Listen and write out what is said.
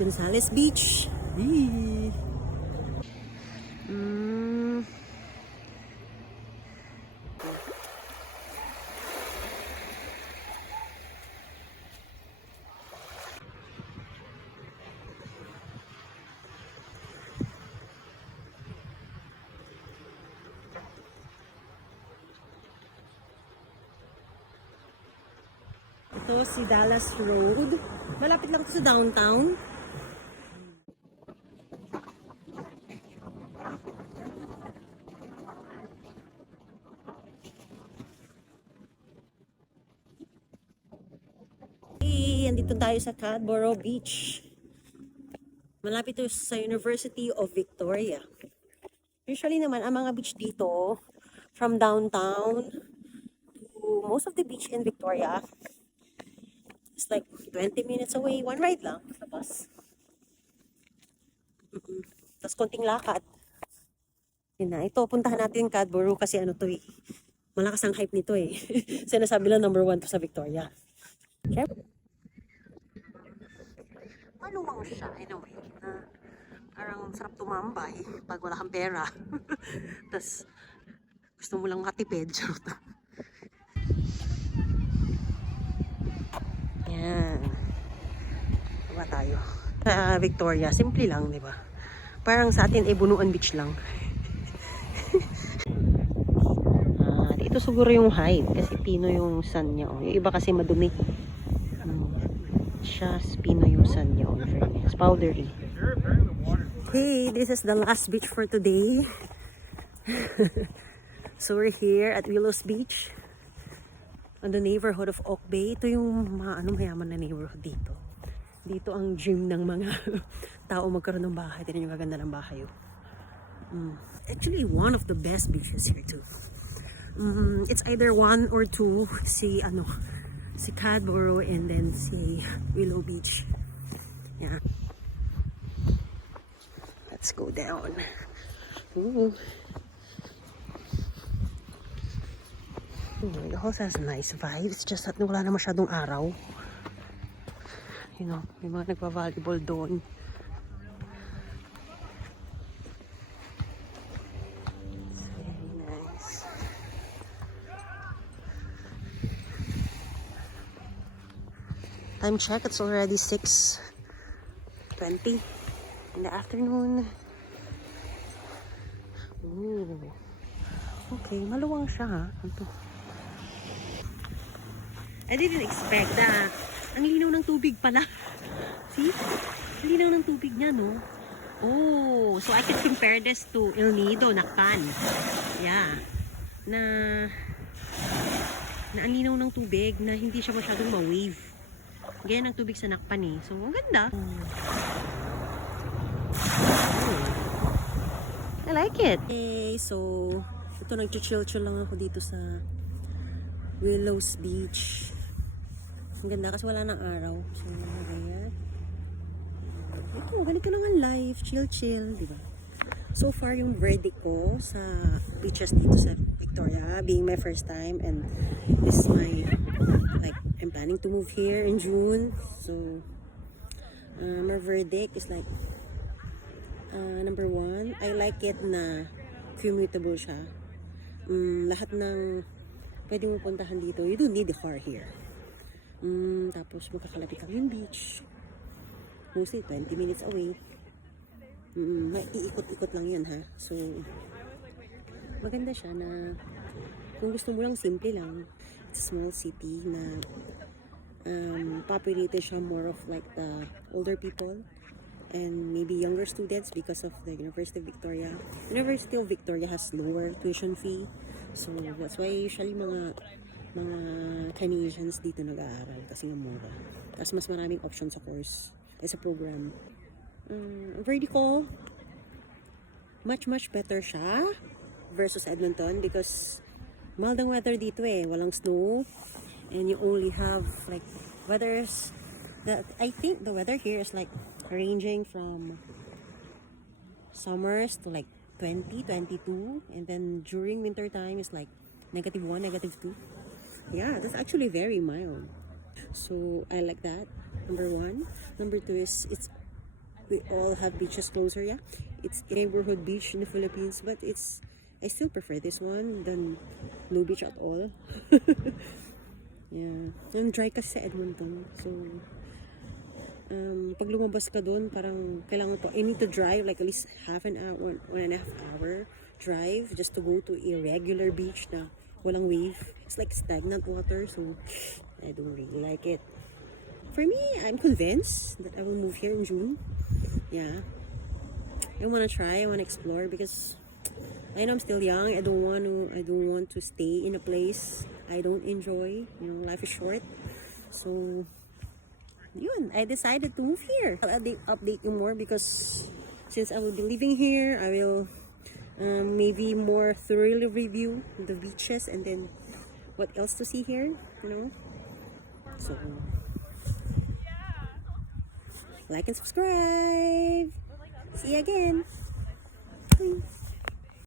Gonzales Beach. Yee. Ito si Dallas Road. Malapit lang ito sa downtown. Andito tayo sa Cadboro Beach. Malapit ito sa University of Victoria. Usually naman, ang mga beach dito, from downtown to most of the beach in Victoria, it's like 20 minutes away, one ride lang sa bus. Tapos konting lakad. Yun na, ito, puntahan natin Cadboro kasi ano to eh. Malakas ang hype nito eh. Sinasabi lang number 1 to sa Victoria. Okay. Maluwang siya, anyway. Parang sarap tumambay pag wala kang pera. Tapos, gusto mo lang makatipid. Yan. Diba tayo? Sa Victoria, simple lang, di ba? Parang sa atin, Bunuan Beach lang. Dito siguro yung height kasi pino yung sun niya. Oh. Yung iba kasi madumi. Siya, pino yung sun niya. Oh, fairness. Powdery. Hey, this is the last beach for today. So we're here at Willows Beach on the neighborhood of Oak Bay. Ito yung mayaman na neighborhood dito. Dito ang dream ng mga tao magkaroon ng bahay. Tignan yung gaganda ng bahay. Actually, one of the best beaches here too. It's either 1 or 2 si Cadboro and then si Willow Beach. Yeah. Let's go down. Ooh. The house has nice vibes. Just that wala na masyadong araw. You know, may mga nagpa-volleyball doon. It's very nice. Time check, it's already 6:20 in the afternoon. Ooh. Okay, maluwang siya ha. Ito. I didn't expect that. Ang linaw ng tubig pala. See? Ang linaw ng tubig niya, no? Oh, so I can compare this to El Nido, Nakpan. Yeah. Na ang linaw ng tubig na hindi siya masyadong ma-wave. Ganyan ang tubig sa Nakpan eh. So, ang ganda. I like it. Okay, so ito nag-chill-chill lang ako dito sa Willows Beach. Ang ganda kasi wala ng araw. So, ayan. Ito, ganito naman life. Chill-chill, di ba? So far, yung verdict ko sa beaches dito sa Victoria, being my first time, and this is my, like, I'm planning to move here in June. So, my verdict is like, number 1, I like it na commutable siya. Lahat ng pwede mo puntahan dito, you don't need a car here. Tapos magkakalapit lang yung beach. Mostly 20 minutes away. May iikot-ikot lang yun ha. So, maganda siya na kung gusto mo lang simple lang. It's a small city na populated siya more of like the older people and maybe younger students because of the University of Victoria. University of Victoria has lower tuition fee. So, that's why usually mga Canadians dito nag-aaral kasi nga mura. Tapos mas maraming options sa course, sa program. Vertical, much better siya versus Edmonton because mild ang weather dito eh. Walang snow and you only have like weathers that I think the weather here is like ranging from summers to like 20, 22 and then during winter time is like -1, -2. Yeah, that's actually very mild. So I like that. Number 1. Number 2 is it's we all have beaches closer. Yeah, it's a neighborhood beach in the Philippines, but I still prefer this one than no beach at all. Yeah, yung dry kasi sa Edmonton, so pag lumabas ka doon, parang kailangan ko, I need to drive like at least half an hour, 1.5 hour drive just to go to a regular beach na walang wave. It's like stagnant water, so I don't really like it. For me, I'm convinced that I will move here in June. Yeah, I want to try, I want to explore because I know I'm still young. I don't want to stay in a place I don't enjoy. You know, life is short. So, yun, I decided to move here. I'll update you more because since I will be living here, I will maybe more thoroughly review the beaches and then what else to see here, you know. So, like and subscribe. See you again. Bye.